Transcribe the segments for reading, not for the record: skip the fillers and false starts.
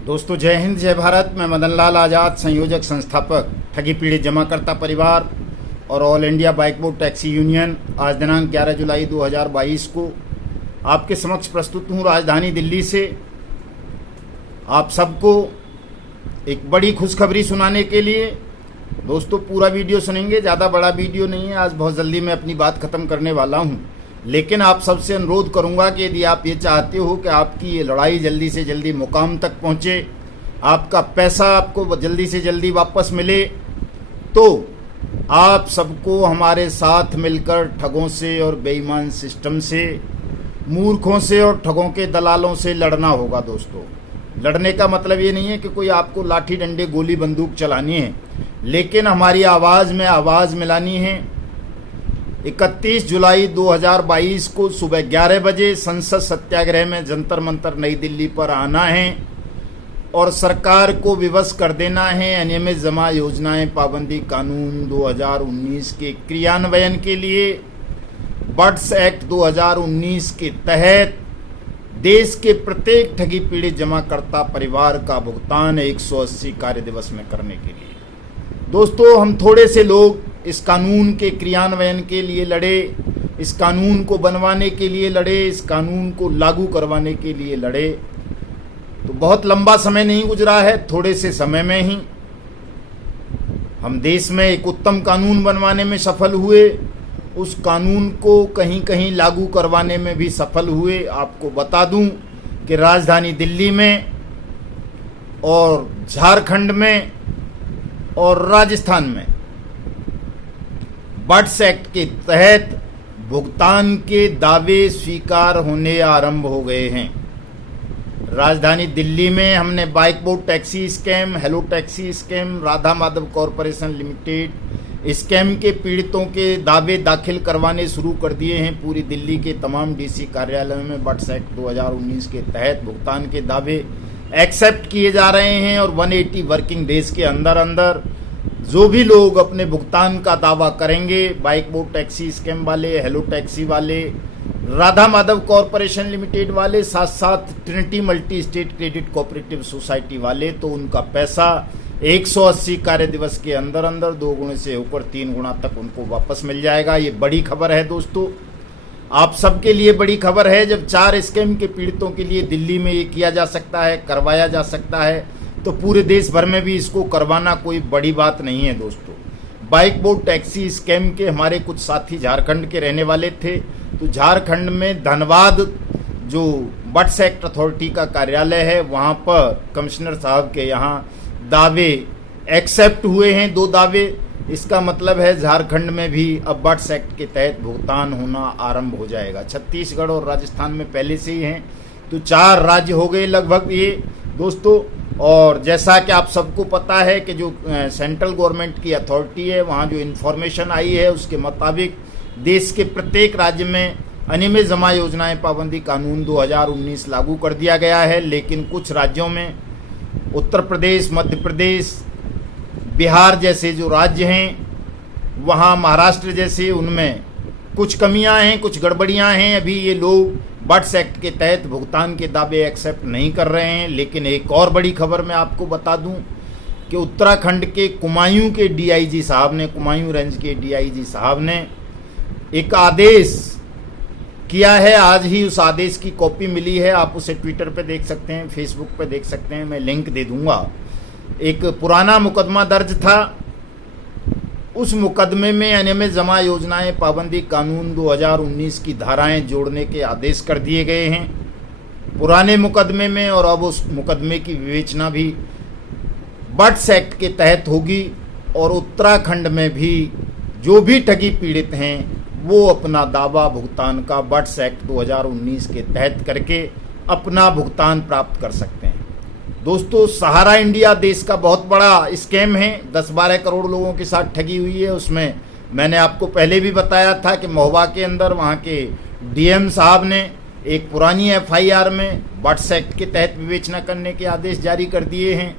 दोस्तों जय हिंद जय भारत। मैं मदन लाल आज़ाद, संयोजक संस्थापक ठगी पीड़ित जमाकर्ता परिवार और all India bike board taxi union, आज दिनांक 11 जुलाई 2022 को आपके समक्ष प्रस्तुत हूँ राजधानी दिल्ली से। आप सबको एक बड़ी खुशखबरी सुनाने के लिए। दोस्तों पूरा वीडियो सुनेंगे, ज़्यादा बड़ा वीडियो नहीं है, आज बहुत जल्दी मैं अपनी बात ख़त्म करने वाला हूँ। लेकिन आप सबसे अनुरोध करूंगा कि यदि आप ये चाहते हो कि आपकी ये लड़ाई जल्दी से जल्दी मुकाम तक पहुंचे, आपका पैसा आपको जल्दी से जल्दी वापस मिले, तो आप सबको हमारे साथ मिलकर ठगों से और बेईमान सिस्टम से, मूर्खों से और ठगों के दलालों से लड़ना होगा। दोस्तों लड़ने का मतलब ये नहीं है कि कोई आपको लाठी डंडे गोली बंदूक चलानी है, लेकिन हमारी आवाज़ में आवाज़ मिलानी है। 31 जुलाई 2022 को सुबह 11 बजे संसद सत्याग्रह में जंतर मंतर नई दिल्ली पर आना है और सरकार को विवश कर देना है अनियमित जमा योजनाएं पाबंदी कानून 2019 के क्रियान्वयन के लिए। बट्स एक्ट 2019 के तहत देश के प्रत्येक ठगी पीड़ित जमाकर्ता परिवार का भुगतान 180 कार्य दिवस में करने के लिए। दोस्तों हम थोड़े से लोग इस कानून के क्रियान्वयन के लिए लड़े, इस कानून को बनवाने के लिए लड़े, इस कानून को लागू करवाने के लिए लड़े, तो बहुत लंबा समय नहीं गुजरा है, थोड़े से समय में ही हम देश में एक उत्तम कानून बनवाने में सफल हुए, उस कानून को कहीं कहीं लागू करवाने में भी सफल हुए। आपको बता दूं कि राजधानी दिल्ली में और झारखंड में और राजस्थान में बट्स एक्ट के तहत भुगतान के दावे स्वीकार होने आरंभ हो गए हैं। राजधानी दिल्ली में हमने bike board taxi scam, hello taxi scam, Radha Madhav corporation limited scam के पीड़ितों के दावे दाखिल करवाने शुरू कर दिए हैं। पूरी दिल्ली के तमाम डीसी कार्यालयों में बट्स एक्ट 2019 के तहत भुगतान के दावे एक्सेप्ट किए जा रहे हैं और 180 वर्किंग डेज के अंदर अंदर जो भी लोग अपने भुगतान का दावा करेंगे, बाइक बोर्ड टैक्सी स्कैम वाले, हेलो टैक्सी वाले, राधा माधव कॉरपोरेशन लिमिटेड वाले, साथ साथ Trinity multi state credit cooperative society वाले, तो उनका पैसा 180 कार्य दिवस के अंदर अंदर 2 गुने से ऊपर 3 गुना तक उनको वापस मिल जाएगा। ये बड़ी खबर है दोस्तों, आप सबके लिए बड़ी खबर है। जब 4 स्कैम के पीड़ितों के लिए दिल्ली में ये किया जा सकता है, करवाया जा सकता है, तो पूरे देश भर में भी इसको करवाना कोई बड़ी बात नहीं है। दोस्तों बाइक बोर्ड टैक्सी स्कैम के हमारे कुछ साथी झारखंड के रहने वाले थे, तो झारखंड में धनबाद जो बट्स एक्ट अथॉरिटी का कार्यालय है, वहाँ पर कमिश्नर साहब के यहाँ दावे एक्सेप्ट हुए हैं, 2 दावे। इसका मतलब है झारखंड में भी अब बट्स एक्ट के तहत भुगतान होना आरंभ हो जाएगा। छत्तीसगढ़ और राजस्थान में पहले से ही हैं, तो 4 राज्य हो गए लगभग ये दोस्तों। और जैसा कि आप सबको पता है कि जो सेंट्रल गवर्नमेंट की अथॉरिटी है, वहाँ जो इन्फॉर्मेशन आई है उसके मुताबिक देश के प्रत्येक राज्य में अनियमित जमा योजनाएं पाबंदी कानून 2019 लागू कर दिया गया है। लेकिन कुछ राज्यों में, उत्तर प्रदेश, मध्य प्रदेश, बिहार जैसे जो राज्य हैं, वहाँ महाराष्ट्र जैसे, उनमें कुछ कमियां हैं, कुछ गड़बड़ियां हैं। अभी ये लोग बट्स एक्ट के तहत भुगतान के दावे एक्सेप्ट नहीं कर रहे हैं। लेकिन एक और बड़ी खबर मैं आपको बता दूं कि उत्तराखंड के कुमायूं के डीआईजी साहब ने, कुमायूं रेंज के डीआईजी साहब ने एक आदेश किया है। आज ही उस आदेश की कॉपी मिली है, आप उसे ट्विटर पे देख सकते हैं, फेसबुक पे देख सकते हैं, मैं लिंक दे दूंगा। एक पुराना मुकदमा दर्ज था, उस मुकदमे में अनियमित जमा योजनाएं पाबंदी कानून 2019 की धाराएं जोड़ने के आदेश कर दिए गए हैं पुराने मुकदमे में, और अब उस मुकदमे की विवेचना भी बट्स एक्ट के तहत होगी। और उत्तराखंड में भी जो भी ठगी पीड़ित हैं वो अपना दावा भुगतान का बट्स एक्ट 2019 के तहत करके अपना भुगतान प्राप्त कर सकते हैं। दोस्तों सहारा इंडिया देश का बहुत बड़ा स्कैम है, 10-12 करोड़ लोगों के साथ ठगी हुई है। उसमें मैंने आपको पहले भी बताया था कि महोबा के अंदर वहाँ के डीएम साहब ने एक पुरानी एफआईआर में बट्स एक्ट के तहत विवेचना करने के आदेश जारी कर दिए हैं।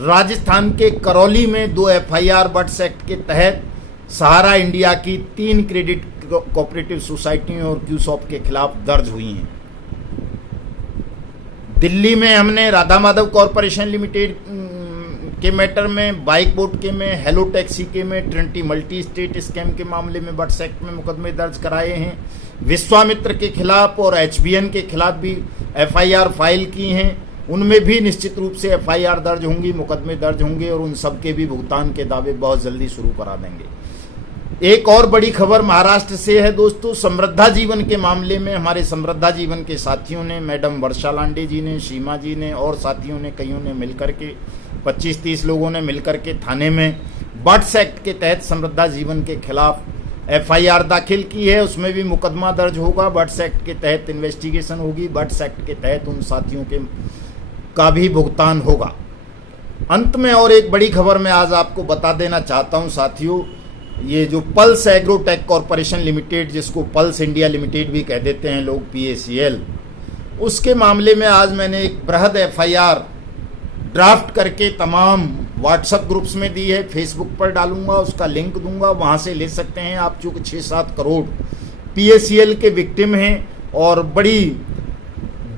राजस्थान के करौली में 2 एफआईआर बट्स एक्ट के तहत सहारा इंडिया की 3 क्रेडिट कोऑपरेटिव सोसाइटियों और क्यूसॉप के खिलाफ दर्ज हुई हैं। दिल्ली में हमने राधा माधव कॉरपोरेशन लिमिटेड के मैटर में, बाइक बोर्ड के में, हेलो टैक्सी के में, ट्रिनिटी मल्टी स्टेट स्कैम के मामले में बट्स एक्ट में मुकदमे दर्ज कराए हैं। विश्वामित्र के खिलाफ और एचबीएन के खिलाफ भी एफआईआर फाइल की हैं, उनमें भी निश्चित रूप से एफआईआर दर्ज होंगी, मुकदमे दर्ज होंगे और उन सब के भी भुगतान के दावे बहुत जल्दी शुरू करा देंगे। एक और बड़ी खबर महाराष्ट्र से है दोस्तों। समृद्धा जीवन के मामले में हमारे समृद्धा जीवन के साथियों ने, मैडम वर्षा लांडे जी ने, सीमा जी ने और साथियों ने, कईयों ने मिलकर के 25-30 लोगों ने मिलकर के थाने में बट्स एक्ट के तहत समृद्धा जीवन के खिलाफ एफआईआर दाखिल की है। उसमें भी मुकदमा दर्ज होगा, बट्स एक्ट के तहत इन्वेस्टिगेशन होगी, बट्स एक्ट के तहत उन साथियों के का भी भुगतान होगा। अंत में और एक बड़ी खबर मैं आज आपको बता देना चाहता हूं साथियों, ये जो पल्स एग्रोटेक कॉरपोरेशन लिमिटेड, जिसको पल्स इंडिया लिमिटेड भी कह देते हैं लोग, PACL, उसके मामले में आज मैंने एक बृहद एफआईआर ड्राफ्ट करके तमाम व्हाट्सएप ग्रुप्स में दी है, फेसबुक पर डालूंगा, उसका लिंक दूंगा, वहां से ले सकते हैं आप। चूँकि 6-7 करोड़ PACL के विक्टिम हैं और बड़ी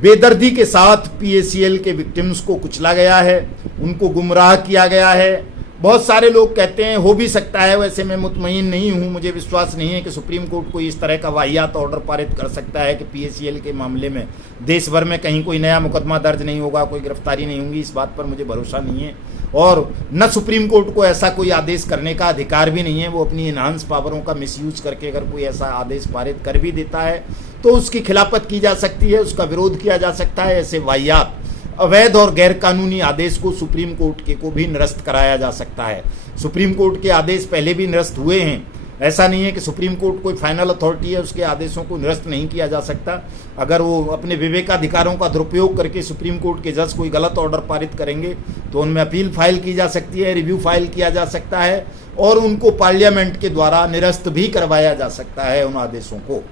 बेदर्दी के साथ PACL के विक्टिम्स को कुचला गया है, उनको गुमराह किया गया है। बहुत सारे लोग कहते हैं हो भी सकता है, वैसे मैं मुतमईन नहीं हूं, मुझे विश्वास नहीं है कि सुप्रीम कोर्ट कोई इस तरह का वाहियात ऑर्डर पारित कर सकता है कि PACL के मामले में देश भर में कहीं कोई नया मुकदमा दर्ज नहीं होगा, कोई गिरफ्तारी नहीं होगी। इस बात पर मुझे भरोसा नहीं है और न सुप्रीम कोर्ट को ऐसा कोई आदेश करने का अधिकार भी नहीं है। वो अपनी इनहांस पावरों का मिसयूज करके अगर कोई ऐसा आदेश पारित कर भी देता है तो उसकी खिलाफत की जा सकती है, उसका विरोध किया जा सकता है। ऐसे वाहियात, अवैध और गैरकानूनी आदेश को सुप्रीम कोर्ट के को भी निरस्त कराया जा सकता है। सुप्रीम कोर्ट के आदेश पहले भी निरस्त हुए हैं, ऐसा नहीं है कि सुप्रीम कोर्ट कोई फाइनल अथॉरिटी है, उसके आदेशों को निरस्त नहीं किया जा सकता। अगर वो अपने विवेकाधिकारों का दुरुपयोग करके सुप्रीम कोर्ट के जज कोई गलत ऑर्डर पारित करेंगे तो उनमें अपील फाइल की जा सकती है, रिव्यू फाइल किया जा सकता है और उनको पार्लियामेंट के द्वारा निरस्त भी करवाया जा सकता है उन आदेशों को।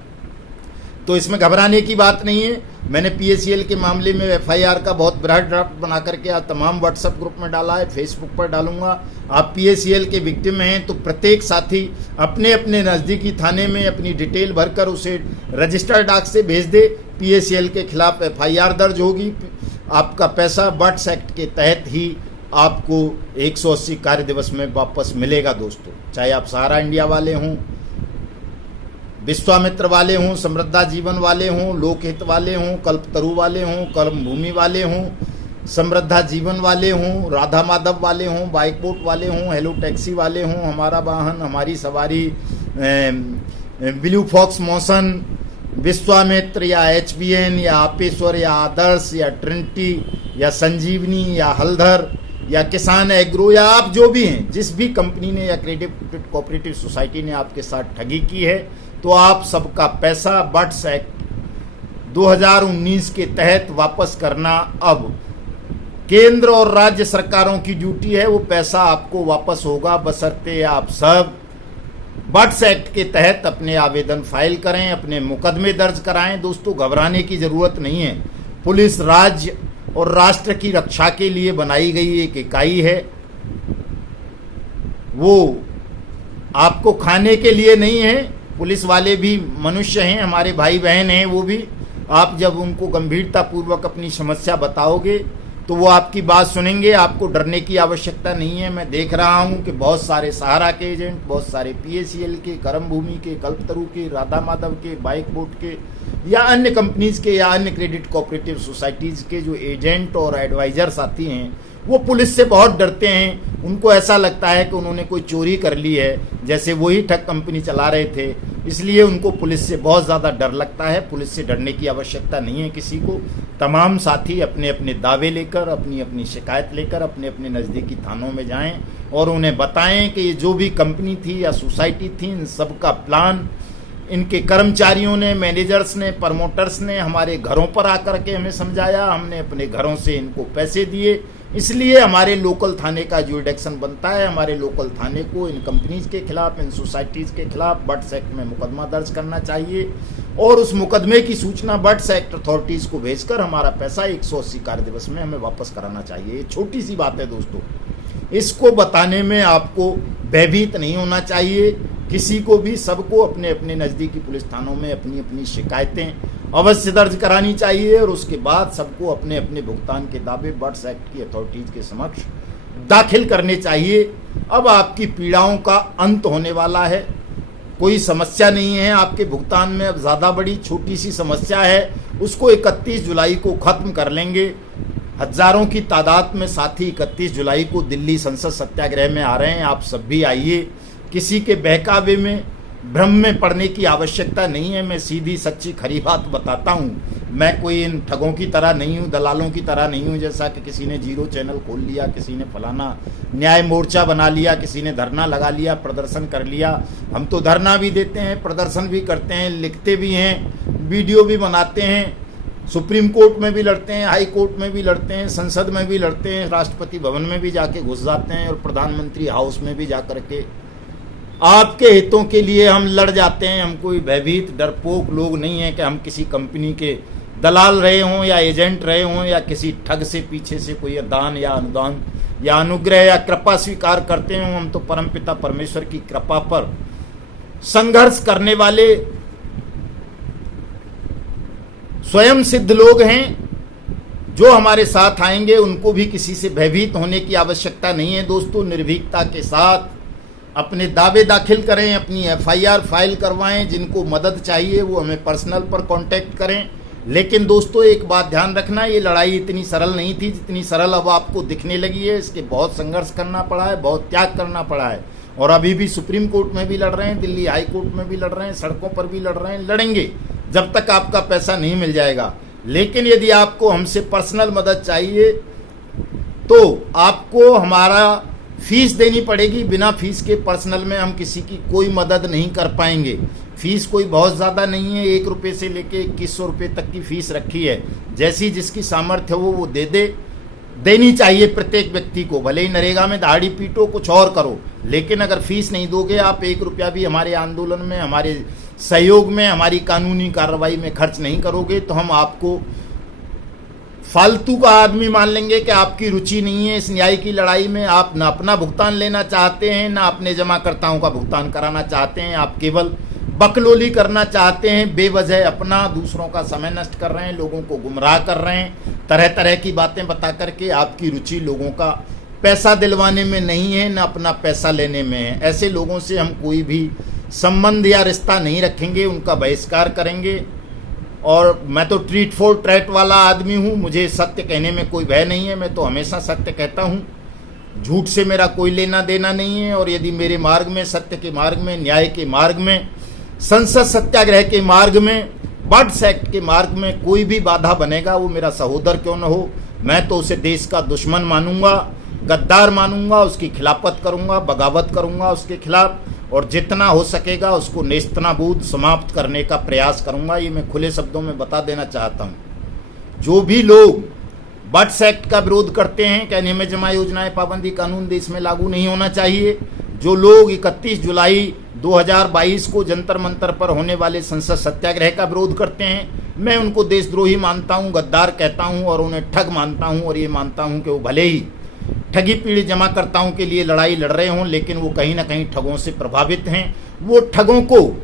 तो इसमें घबराने की बात नहीं है। मैंने PACL के मामले में एफआईआर का बहुत बृहद ड्राफ्ट बना करके आज तमाम व्हाट्सएप ग्रुप में डाला है, फेसबुक पर डालूंगा। आप PACL के विक्टिम हैं तो प्रत्येक साथी अपने अपने नज़दीकी थाने में अपनी डिटेल भरकर उसे रजिस्टर डाक से भेज दे। PACL के खिलाफ एफआईआर दर्ज होगी। आपका पैसा बट्स एक्ट के तहत ही आपको 180 कार्य दिवस में वापस मिलेगा दोस्तों। चाहे आप सहारा इंडिया वाले हों, विश्वामित्र वाले हों, समृद्धा जीवन वाले हों, लोकहित वाले हों, कल्पतरु वाले हों, कर्म भूमि वाले हों, समृद्धा जीवन वाले हों, राधा माधव वाले हों, बाइक बोट वाले हों, हेलो टैक्सी वाले हों, हमारा वाहन हमारी सवारी, ब्लू फॉक्स मोशन, विश्वामित्र या HBN या आपेश्वर या आदर्श या ट्रिनिटी या संजीवनी या हलधर या किसान एग्रो या आप जो भी हैं, जिस भी कंपनी ने या क्रेडिट कोऑपरेटिव सोसाइटी ने आपके साथ ठगी की है तो आप सबका पैसा बट्स एक्ट 2019 के तहत वापस करना अब केंद्र और राज्य सरकारों की ड्यूटी है। वो पैसा आपको वापस होगा बशर्ते आप सब बट्स एक्ट के तहत अपने आवेदन फाइल करें, अपने मुकदमे दर्ज कराएं। दोस्तों घबराने की जरूरत नहीं है। पुलिस राज्य और राष्ट्र की रक्षा के लिए बनाई गई एक इकाई है, वो आपको खाने के लिए नहीं है। पुलिस वाले भी मनुष्य हैं, हमारे भाई बहन हैं, वो भी आप जब उनको गंभीरतापूर्वक अपनी समस्या बताओगे तो वो आपकी बात सुनेंगे। आपको डरने की आवश्यकता नहीं है। मैं देख रहा हूँ कि बहुत सारे सहारा के एजेंट, बहुत सारे PACL के, कर्म भूमि के, कल्पतरु के, राधा माधव के, बाइक बोट के या अन्य कंपनीज के या अन्य क्रेडिट कोऑपरेटिव सोसाइटीज़ के जो एजेंट और एडवाइजर्स आती हैं वो पुलिस से बहुत डरते हैं। उनको ऐसा लगता है कि उन्होंने कोई चोरी कर ली है, जैसे वही ठग कंपनी चला रहे थे, इसलिए उनको पुलिस से बहुत ज़्यादा डर लगता है। पुलिस से डरने की आवश्यकता नहीं है किसी को। तमाम साथी अपने अपने दावे लेकर, अपनी अपनी शिकायत लेकर अपने अपने नज़दीकी थानों में जाएं और उन्हें बताएं कि ये जो भी कंपनी थी या सोसाइटी थी, इन सब का प्लान इनके कर्मचारियों ने, मैनेजर्स ने, प्रमोटर्स ने हमारे घरों पर आकर के हमें समझाया। हमने अपने घरों से इनको पैसे दिए, इसलिए हमारे लोकल थाने का ज्यूरिडिक्शन बनता है। हमारे लोकल थाने को इन कंपनीज के खिलाफ, इन सोसाइटीज़ के खिलाफ बट्स एक्ट में मुकदमा दर्ज करना चाहिए और उस मुकदमे की सूचना बट्स एक्ट अथॉरिटीज़ को भेजकर हमारा पैसा 180 कार्य दिवस में हमें वापस कराना चाहिए। ये छोटी सी बात है दोस्तों, इसको बताने में आपको भयभीत नहीं होना चाहिए। किसी को भी, सबको अपने अपने नज़दीकी पुलिस थानों में अपनी अपनी शिकायतें अवश्य दर्ज करानी चाहिए और उसके बाद सबको अपने अपने भुगतान के दावे बट्स एक्ट की अथॉरिटीज के समक्ष दाखिल करने चाहिए। अब आपकी पीड़ाओं का अंत होने वाला है, कोई समस्या नहीं है आपके भुगतान में। अब ज़्यादा बड़ी छोटी सी समस्या है, उसको 31 जुलाई को ख़त्म कर लेंगे। हजारों की तादाद में साथी 31 जुलाई को दिल्ली संसद सत्याग्रह में आ रहे हैं। आप सब भी आइए, किसी के बहकावे में भ्रम में पड़ने की आवश्यकता नहीं है। मैं सीधी सच्ची खरी बात बताता हूँ। मैं कोई इन ठगों की तरह नहीं हूँ, दलालों की तरह नहीं हूँ, जैसा कि किसी ने जीरो चैनल खोल लिया, किसी ने फलाना न्याय मोर्चा बना लिया, किसी ने धरना लगा लिया, प्रदर्शन कर लिया। हम तो धरना भी देते हैं, प्रदर्शन भी करते हैं, लिखते भी हैं, वीडियो भी बनाते हैं, सुप्रीम कोर्ट में भी लड़ते हैं, हाई कोर्ट में भी लड़ते हैं, संसद में भी लड़ते हैं, राष्ट्रपति भवन में भी जाके घुस जाते हैं और प्रधानमंत्री हाउस में भी जा करके आपके हितों के लिए हम लड़ जाते हैं। हम कोई भयभीत डरपोक लोग नहीं हैं कि हम किसी कंपनी के दलाल रहे हों या एजेंट रहे हों या किसी ठग से पीछे से कोई दान या अनुदान या अनुग्रह या कृपा स्वीकार करते हों। हम तो परमपिता परमेश्वर की कृपा पर संघर्ष करने वाले स्वयं सिद्ध लोग हैं। जो हमारे साथ आएंगे उनको भी किसी से भयभीत होने की आवश्यकता नहीं है। दोस्तों, निर्भीकता के साथ अपने दावे दाखिल करें, अपनी FIR फाइल करवाएं। जिनको मदद चाहिए वो हमें पर्सनल पर कांटेक्ट करें। लेकिन दोस्तों, एक बात ध्यान रखना, ये लड़ाई इतनी सरल नहीं थी जितनी सरल अब आपको दिखने लगी है। इसके बहुत संघर्ष करना पड़ा है, बहुत त्याग करना पड़ा है और अभी भी सुप्रीम कोर्ट में भी लड़ रहे हैं, दिल्ली हाई कोर्ट में भी लड़ रहे हैं, सड़कों पर भी लड़ रहे हैं, लड़ेंगे जब तक आपका पैसा नहीं मिल जाएगा। लेकिन यदि आपको हमसे पर्सनल मदद चाहिए तो आपको हमारा फीस देनी पड़ेगी। बिना फीस के पर्सनल में हम किसी की कोई मदद नहीं कर पाएंगे। फीस कोई बहुत ज़्यादा नहीं है, 1 रुपये से लेके 2100 रुपये तक की फीस रखी है। जैसी जिसकी सामर्थ्य हो वो दे दे, देनी चाहिए प्रत्येक व्यक्ति को। भले ही नरेगा में दाढ़ी पीटो, कुछ और करो, लेकिन अगर फीस नहीं दोगे आप, 1 रुपया भी हमारे आंदोलन में, हमारे सहयोग में, हमारी कानूनी कार्रवाई में खर्च नहीं करोगे तो हम आपको फालतू का आदमी मान लेंगे कि आपकी रुचि नहीं है इस न्याय की लड़ाई में। आप ना अपना भुगतान लेना चाहते हैं, ना अपने जमाकर्ताओं का भुगतान कराना चाहते हैं। आप केवल बकलोली करना चाहते हैं, बेवजह अपना दूसरों का समय नष्ट कर रहे हैं, लोगों को गुमराह कर रहे हैं, तरह तरह की बातें बता करके। आपकी रुचि लोगों का पैसा दिलवाने में नहीं है, ना अपना पैसा लेने में है। ऐसे लोगों से हम कोई भी संबंध या रिश्ता नहीं रखेंगे, उनका बहिष्कार करेंगे। और मैं तो ट्रीट फॉर ट्रैट वाला आदमी हूँ, मुझे सत्य कहने में कोई भय नहीं है। मैं तो हमेशा सत्य कहता हूँ, झूठ से मेरा कोई लेना देना नहीं है। और यदि मेरे मार्ग में, सत्य के मार्ग में, न्याय के मार्ग में, संसद सत्याग्रह के मार्ग में, बट्स एक्ट के मार्ग में कोई भी बाधा बनेगा, वो मेरा सहोदर क्यों न हो, मैं तो उसे देश का दुश्मन मानूंगा, गद्दार मानूंगा, उसकी खिलाफत करूंगा, बगावत करूंगा उसके खिलाफ, और जितना हो सकेगा उसको नेस्तनाबूद समाप्त करने का प्रयास करूंगा। ये मैं खुले शब्दों में बता देना चाहता हूं। जो भी लोग बट्स एक्ट का विरोध करते हैं, क्या नियमित जमा योजनाएं पाबंदी कानून देश में लागू नहीं होना चाहिए, जो लोग 31 जुलाई 2022 को जंतर मंतर पर होने वाले संसद सत्याग्रह का विरोध करते हैं, मैं उनको देशद्रोही मानता हूं, गद्दार कहता हूं और उन्हें ठग मानता हूं। और ये मानता हूं कि वो भले ही ठगी पीड़ित जमाकर्ताओं के लिए लड़ाई लड़ रहे हों, लेकिन वो कहीं ना कहीं ठगों से प्रभावित हैं। वो ठगों को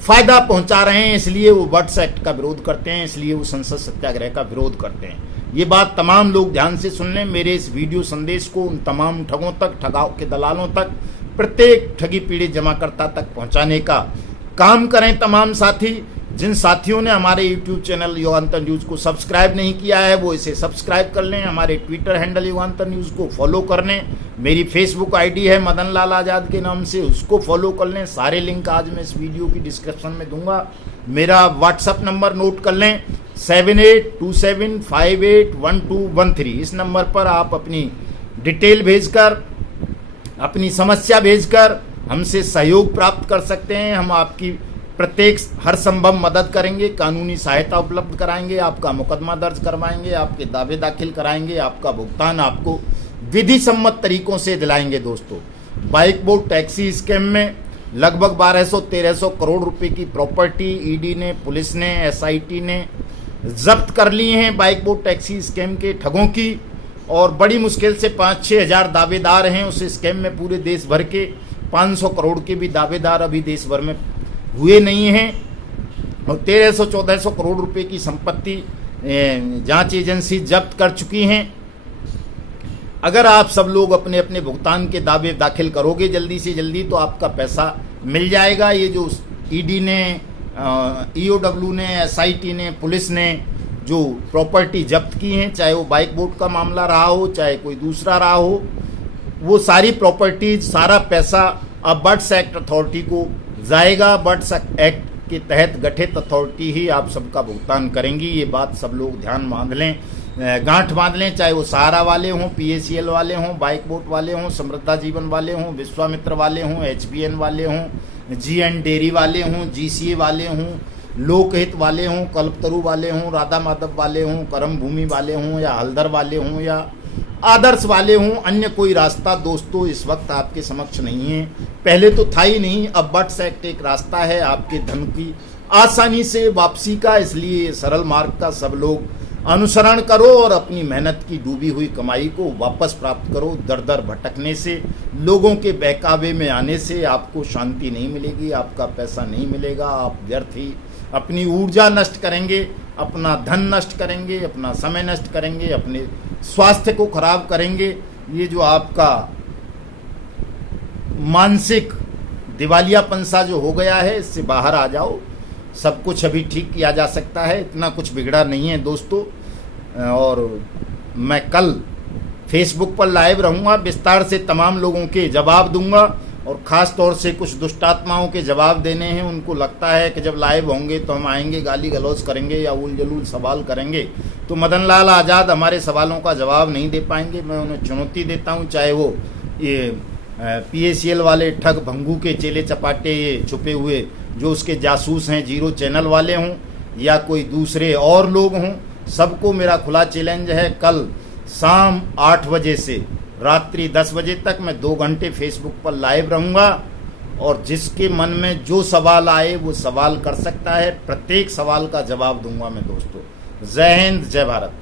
फायदा पहुंचा रहे हैं, इसलिए वो बट्स एक्ट का विरोध करते हैं, इसलिए वो संसद सत्याग्रह का विरोध करते हैं। ये बात तमाम लोग ध्यान से सुन लें। मेरे इस वीडियो संदेश को उन तमाम ठगों तक, ठगाओं के दलालों तक, प्रत्येक ठगी पीड़ित जमाकर्ता तक पहुंचाने का काम करें तमाम साथी। जिन साथियों ने हमारे YouTube चैनल युगांतर न्यूज़ को सब्सक्राइब नहीं किया है वो इसे सब्सक्राइब कर लें। हमारे ट्विटर हैंडल युगांतर न्यूज़ को फॉलो कर लें। मेरी फेसबुक ID है मदन लाल आज़ाद के नाम से, उसको फॉलो कर लें। सारे लिंक आज मैं इस वीडियो की डिस्क्रिप्शन में दूंगा। मेरा व्हाट्सअप नंबर नोट कर लें, 7827581213। इस नंबर पर आप अपनी डिटेल भेजकर, अपनी समस्या भेजकर हमसे सहयोग प्राप्त कर सकते हैं। हम आपकी प्रत्येक हर संभव मदद करेंगे, कानूनी सहायता उपलब्ध कराएंगे, आपका मुकदमा दर्ज करवाएंगे, आपके दावे दाखिल कराएंगे, आपका भुगतान आपको विधि सम्मत तरीकों से दिलाएंगे। दोस्तों, बाइक बोर्ड टैक्सी स्कैम में लगभग 1200-1300 करोड़ रुपए की प्रॉपर्टी ईडी ने, पुलिस ने, SIT ने जब्त कर ली हैं बाइक बोर्ड टैक्सी स्कैम के ठगों की। और बड़ी मुश्किल से 5-6 हज़ार दावेदार हैं उस स्कैम में। पूरे देश भर के 500 करोड़ के भी दावेदार अभी देश भर में हुए नहीं हैं। और 1300-1400 करोड़ रुपए की संपत्ति जांच एजेंसी जब्त कर चुकी हैं। अगर आप सब लोग अपने अपने भुगतान के दावे दाखिल करोगे जल्दी से जल्दी तो आपका पैसा मिल जाएगा। ये जो ईडी ने, ईओडब्ल्यू ने, एसआईटी ने, पुलिस ने जो प्रॉपर्टी जब्त की हैं, चाहे वो बाइक बोर्ड का मामला रहा हो, चाहे कोई दूसरा रहा हो, वो सारी प्रॉपर्टीज, सारा पैसा अब बर्ड्स एक्ट अथॉरिटी को जाएगा। बर्ड्स एक्ट के तहत गठित अथॉरिटी ही आप सबका भुगतान करेंगी। ये बात सब लोग ध्यान बांध लें, गांठ बांध लें, चाहे वो सहारा वाले हों, पीएसीएल वाले हों, बाइक बोट वाले हों, समृद्धा जीवन वाले हों, विश्वामित्र वाले हों, एचबीएन वाले हों, जीएन डेयरी वाले हों, जीसीए वाले हों, लोकहित वाले हों, कल्पतरु वाले हों, राधा माधव वाले हों, करम भूमि वाले हों, या हल्दर वाले हों, या आदर्श वाले हों। अन्य कोई रास्ता दोस्तों इस वक्त आपके समक्ष नहीं है। पहले तो था ही नहीं, अब बर्ड्स एक्ट एक रास्ता है आपके धन की आसानी से वापसी का। इसलिए सरल मार्ग का सब लोग अनुसरण करो और अपनी मेहनत की डूबी हुई कमाई को वापस प्राप्त करो। दर दर भटकने से, लोगों के बहकावे में आने से आपको शांति नहीं मिलेगी, आपका पैसा नहीं मिलेगा। आप व्यर्थ ही अपनी ऊर्जा नष्ट करेंगे, अपना धन नष्ट करेंगे, अपना समय नष्ट करेंगे, अपने स्वास्थ्य को खराब करेंगे। ये जो आपका मानसिक दिवालियापन सा जो हो गया है, इससे बाहर आ जाओ। सब कुछ अभी ठीक किया जा सकता है, इतना कुछ बिगड़ा नहीं है दोस्तों। और मैं कल फेसबुक पर लाइव रहूँगा, विस्तार से तमाम लोगों के जवाब दूंगा, और ख़ास तौर से कुछ दुष्टात्माओं के जवाब देने हैं। उनको लगता है कि जब लाइव होंगे तो हम आएंगे, गाली गलौज करेंगे या उल जलूल सवाल करेंगे, तो मदन लाल आज़ाद हमारे सवालों का जवाब नहीं दे पाएंगे। मैं उन्हें चुनौती देता हूँ, चाहे वो ये पीएसीएल वाले ठग भंगू के चेले चपाटे, ये छुपे हुए जो उसके जासूस हैं, जीरो चैनल वाले हों, या कोई दूसरे और लोग हों, सबको मेरा खुला चैलेंज है। कल शाम 8 बजे से रात्रि 10 बजे तक मैं 2 घंटे फेसबुक पर लाइव रहूँगा, और जिसके मन में जो सवाल आए वो सवाल कर सकता है। प्रत्येक सवाल का जवाब दूंगा मैं दोस्तों। जय हिंद, जय भारत।